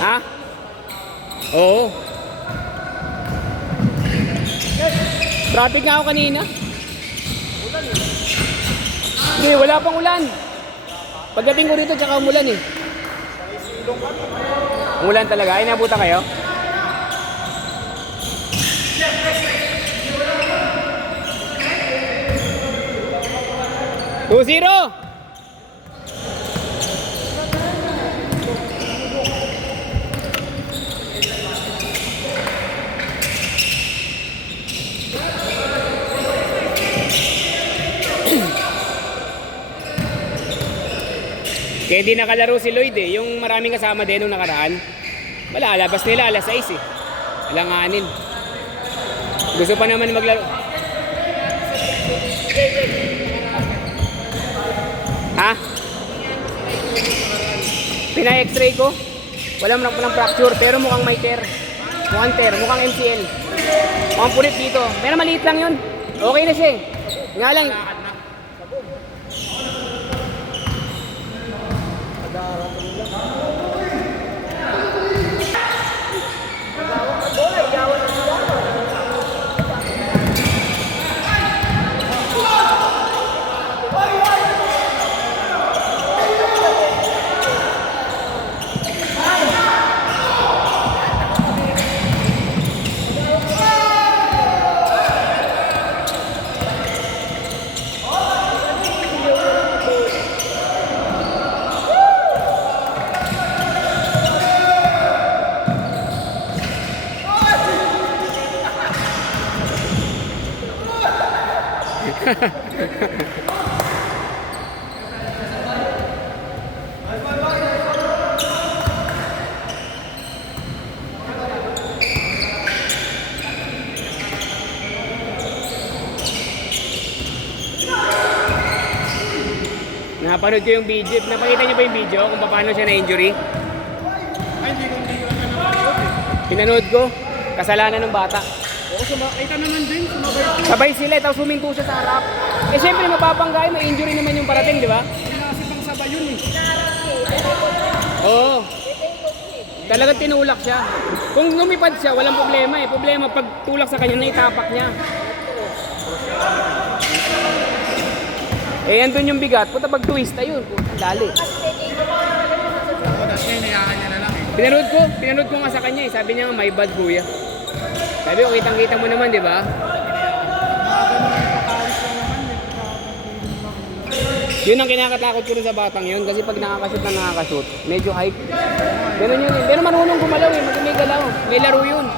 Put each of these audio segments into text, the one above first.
Ha? Oo. Traffic nga ako kanina. Hindi, wala pang ulan. Pagdating ko rito, tsaka umulan eh. Umulan talaga. Ay, nabuta kayo? Two zero. Kaya di nakalaro si Lloyd eh. Yung maraming kasama din nung nakaraan. Malalabas nila alas 6 eh. Alanganin. Gusto pa naman maglaro. Ha? Pina-x-ray ko. Wala mo ng fracture pero mukhang may tear. Mukhang tear, mukhang MCL. Mukhang pulit dito. Pero maliit lang yun. Okay na siya eh. Nga lang. Napanood ko yung video. Napakita niyo ba yung video kung paano siya na-injury? Ay, hindi ko napanood eh. Pinanood ko. Kasalanan ng bata. Oo, kita naman din, sumabay ko. Sabay sila, tapos huminto siya sa harap. Eh siyempre mapapanggay, may injury naman yung parating, di ba? Hindi na kasi pang sabay yun eh. Oo. Talagang tinulak siya. Kung lumipad siya, walang problema eh. Problema, pag tulak sa kanya, naitapak niya. Eh, andun yung bigat. Puta, pag twist, ayun. Puta, dali. Oo, that's why inayakan niya na lang eh. Pinanood ko nga sa kanya eh. Sabi niya, my bad, kuya. Sabi ko, kitang-kita mo naman, di ba? Yun ang kinakatakot ko rin sa batang yun. Kasi pag nakakashoot na nakakashoot, medyo hype. Ganun yun eh. Pero marunong gumalaw eh. May galaw. May laro yun.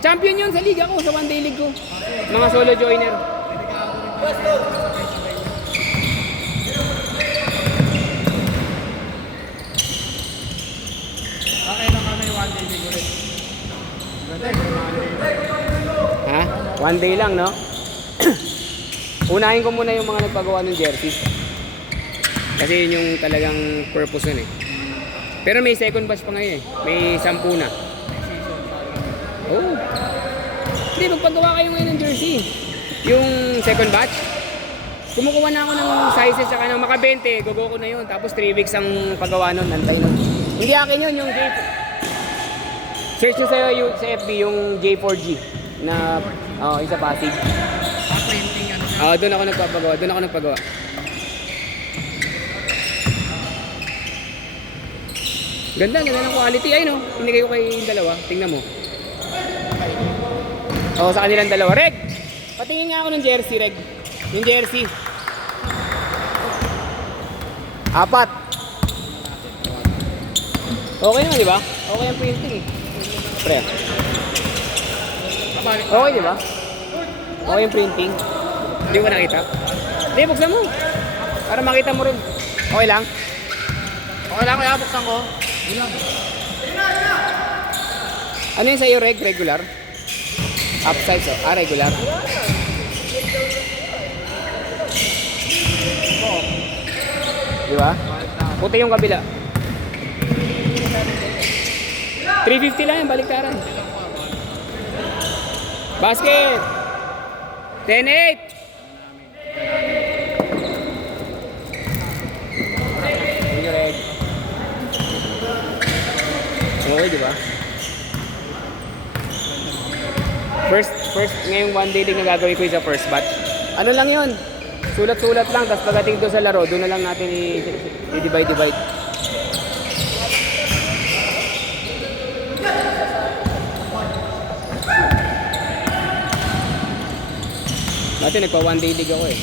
Champion yun sa liga ko, sa one day league ko. Mga solo joiner. Okay lang kami one day ligo rin. Ha? One day lang, no? Unahin ko muna yung mga nagpagawa ng jersey. Kasi yun yung talagang purpose nun eh. Pero may second batch pa ngayon eh. May 10 na. Oh. Hindi, magpagawa kayo ngayon ng jersey. Yung second batch. Kumukuha na ako ng sizes saka ng maka 20. Gogo ko na yun. Tapos 3 weeks ang paggawa nun. Antay nun. Hindi akin yun, yung J. Search nyo sa FB yung J4G. Na, isa Pasig. Printing ano. Doon ako nagpagawa. Ganda ng quality. Ay no, pinigay ko kay dalawa. Tingnan mo. Sa kanilang dalawa. Reg! Patingin nga ako ng jersey, Reg. Yung jersey. 4. Okay naman, di ba? Okay ang printing eh. Pre. Okay, di ba? Okay yung printing. Hindi ko nakita. Hindi, buksan mo. Para makita mo rin. Okay lang? Okay lang, kaya buksan ko. Ano yung sa'yo, Reg? Regular? Upsize, oh. Regular. Di ba? Puti yung kabila. 350 lang yung baliktaran. Basket! 10-8! Thank you, Reg. giveaway, di ba? First, ngayong one day din na gagawin ko yung sa first batch. Ano lang yun? Sulat-sulat lang, tapos pagdating doon sa laro, doon na lang natin i-divide. Dati nagpa one day league ako eh.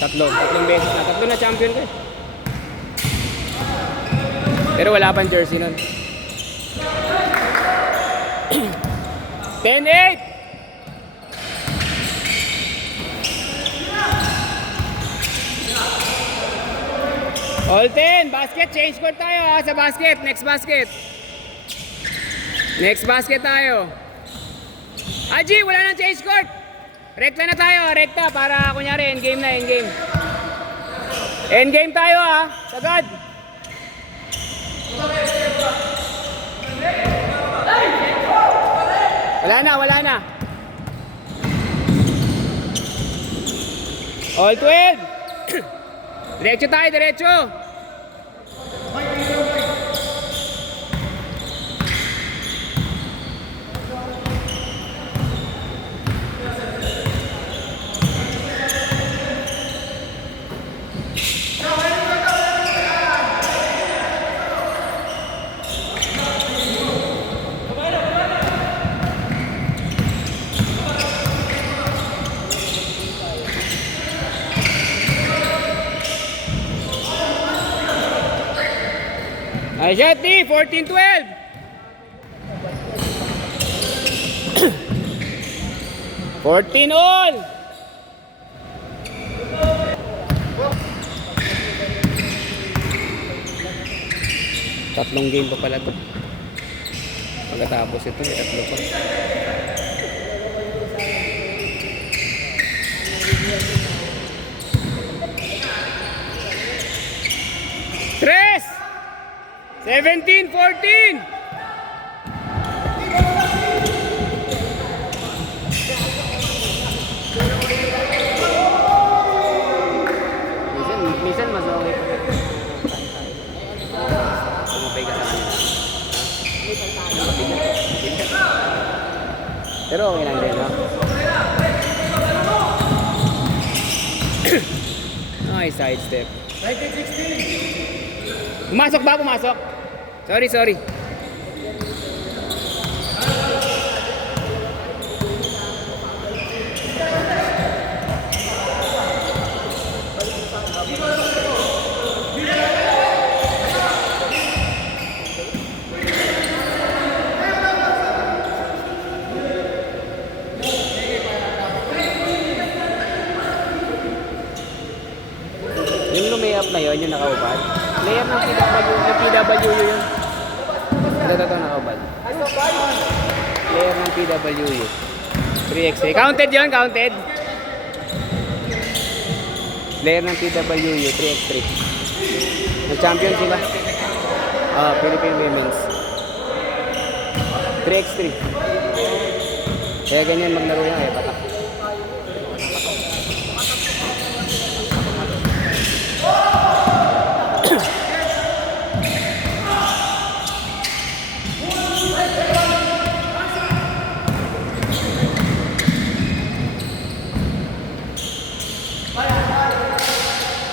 Tatlong beses na. Tatlo na champion ko eh. Pero wala pang jersey nun. 10-8! All 10! Basket! Change court tayo ha, sa basket. Next basket. Next basket tayo. Aji, wala nang change court! Rekta na tayo, rekta para kunyari endgame na, endgame. Endgame tayo ha, sagad. Wala na. All 12. Diretso tayo, diretso. Ay, shot D, 14-12. Fourteen all. Tatlong game pa pala to. Pagkatapos ito, may tatlo pa. Tres! 17-14! Minsan mas okay pa rin. Sumabay ka sa kanila. Pero okay lang din, no? Ay, side step. 19-16! Pumasok ba? Pumasok? Sorry. Yung lumayap na yun, yung nakaubad. Layap ng PWU yun. Ito nakaubad. Layap ng PWU. 3x3. Counted yun, counted. Layer ng PWU, 3x3. Nag-champion sila. Philippine Women's. 3x3. Kaya ganyan maglaro yan, patak.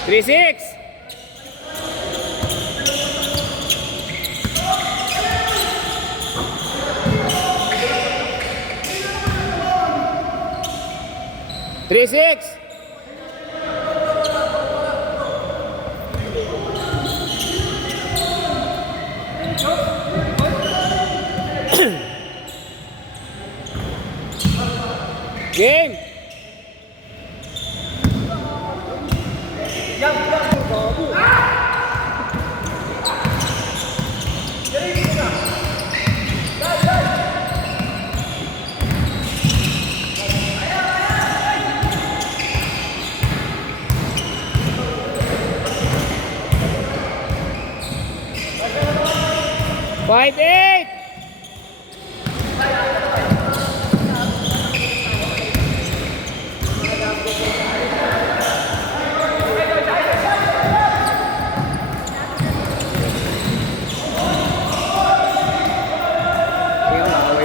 Three, six. Three, six. Game. Fight eight.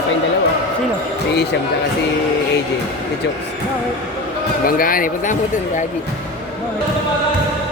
pa yung dalawa. Sino? Si Isham, saka si AJ. Si Chooks. Bakit? Banggaan eh. Punta mo dun, Gagi. Bakit?